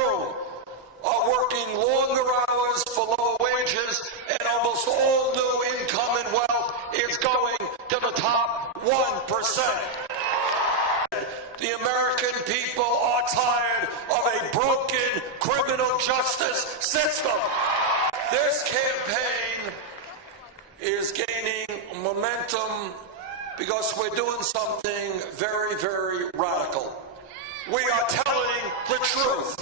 room are working longer hours for lower wages, and almost all new income and wealth is going to the top 1%. The American people are tired of a broken criminal justice system. This campaign is gaining momentum because we're doing something very, very radical. We are telling the truth.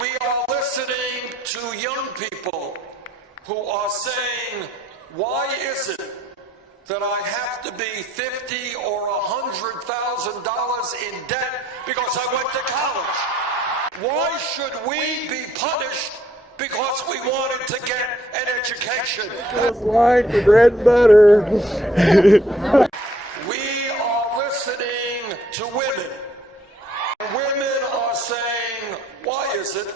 We are listening to young people who are saying, why is it that I have to be $50,000 or $100,000 in debt because I went to college? Why should we be punished because we wanted to get an education? Just like the bread and butter. We are listening to women. Women are saying, why is it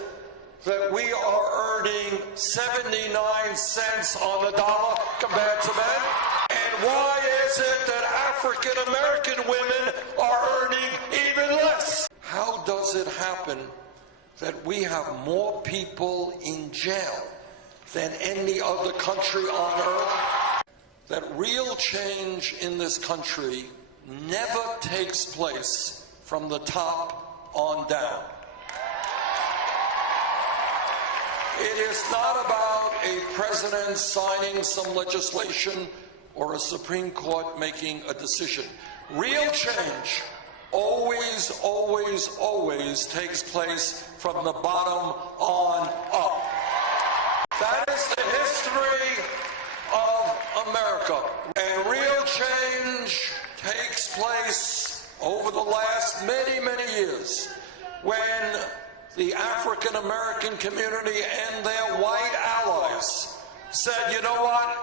that we are earning 79 cents on the dollar compared to men? And why is it that African American women are earning even less? How does it happen that we have more people in jail than any other country on earth? That real change in this country never takes place from the top on down. It is not about a president signing some legislation or a Supreme Court making a decision. Real change always, always, always takes place from the bottom on up. That is the history of America. And real change takes place over the last many, many years when the African American community and their white allies said, you know what?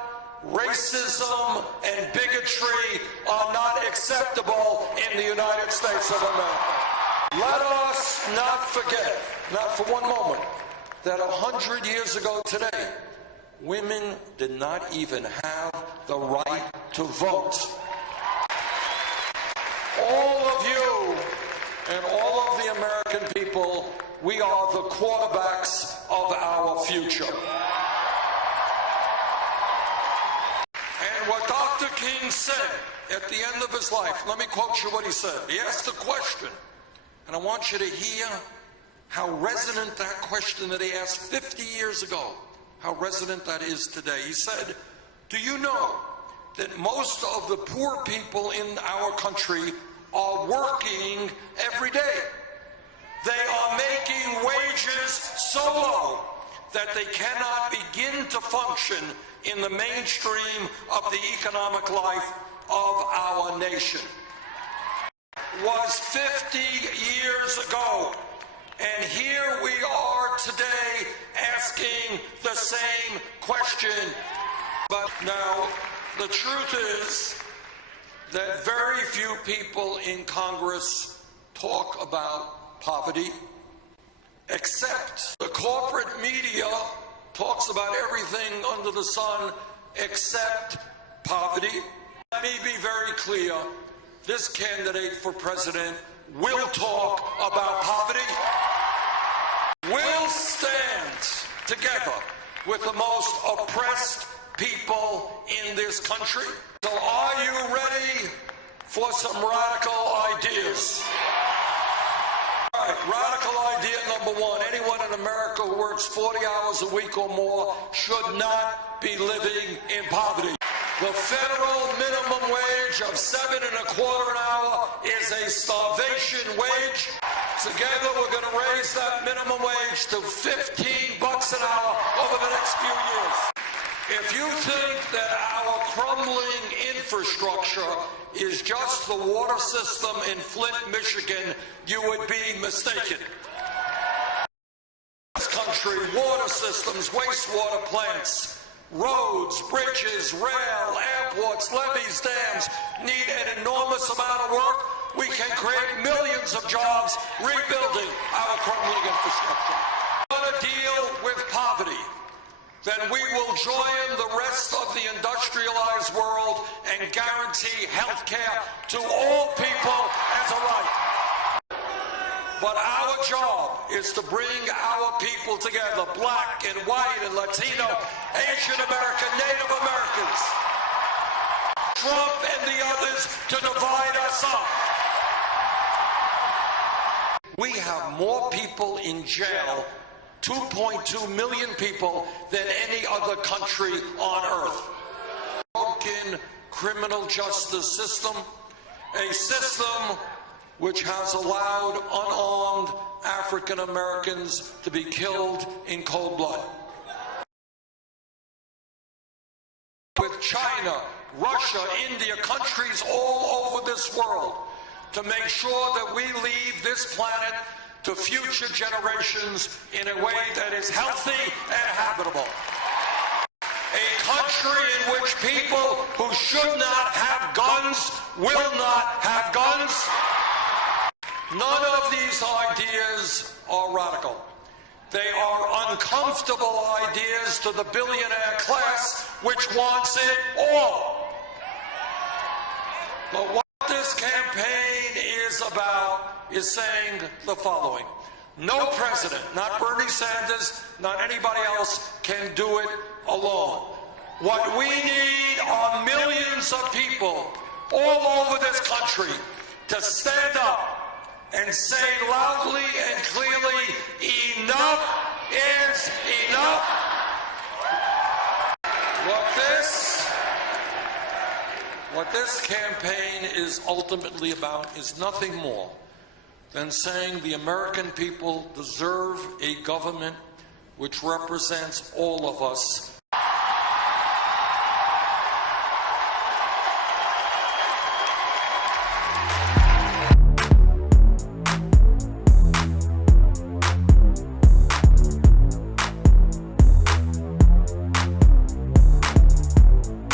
Racism and bigotry are not acceptable in the United States of America. Let us not forget, not for one moment, that 100 years ago today, women did not even have the right to vote. All of you and all of the American people, we are the quarterbacks of our future. And what Dr. King said at the end of his life, let me quote you what he said. He asked a question, and I want you to hear how resonant that question that he asked 50 years ago, how resonant that is today. He said, do you know that most of the poor people in our country are working every day? They are making wages so low that they cannot begin to function in the mainstream of the economic life of our nation. Was 50 years ago, and here we are today asking the same question. But now, the truth is that very few people in Congress talk about poverty, except the corporate media talks about everything under the sun except poverty. Let me be very clear. This candidate for president will talk about poverty. We'll stand together with the most oppressed people in this country. So are you ready for some radical ideas? All right, radical idea number one. Anyone in America who works 40 hours a week or more should not be living in poverty. The federal minimum wage of $7.25 an hour is a starvation wage. Together, we're going to raise that minimum wage to $15 an hour over the next few years. If you think that our crumbling infrastructure is just the water system in Flint, Michigan, you would be mistaken. This country, water systems, wastewater plants, roads, bridges, rail, airports, levees, dams need an enormous amount of work. We can create millions of jobs rebuilding our crumbling infrastructure. We want to deal with poverty, then we will join the rest of the industrialized world and guarantee health care to all people as a right. But our job is to bring our people together, black and white and Latino, Asian American, Native Americans. Trump and the others to divide us up. We have more people in jail, 2.2 million people, than any other country on earth. Broken criminal justice system, a system which has allowed unarmed African Americans to be killed in cold blood. With China, Russia, India, countries all over this world, to make sure that we leave this planet to future generations in a way that is healthy and habitable. A country in which people who should not have guns will not have guns. None of these ideas are radical. They are uncomfortable ideas to the billionaire class, which wants it all. But what this campaign is about is saying the following. No president, not Bernie Sanders, not anybody else, can do it alone. What we need are millions of people all over this country to stand up and say loudly and clearly, enough is enough. What this campaign is ultimately about is nothing more than saying the American people deserve a government which represents all of us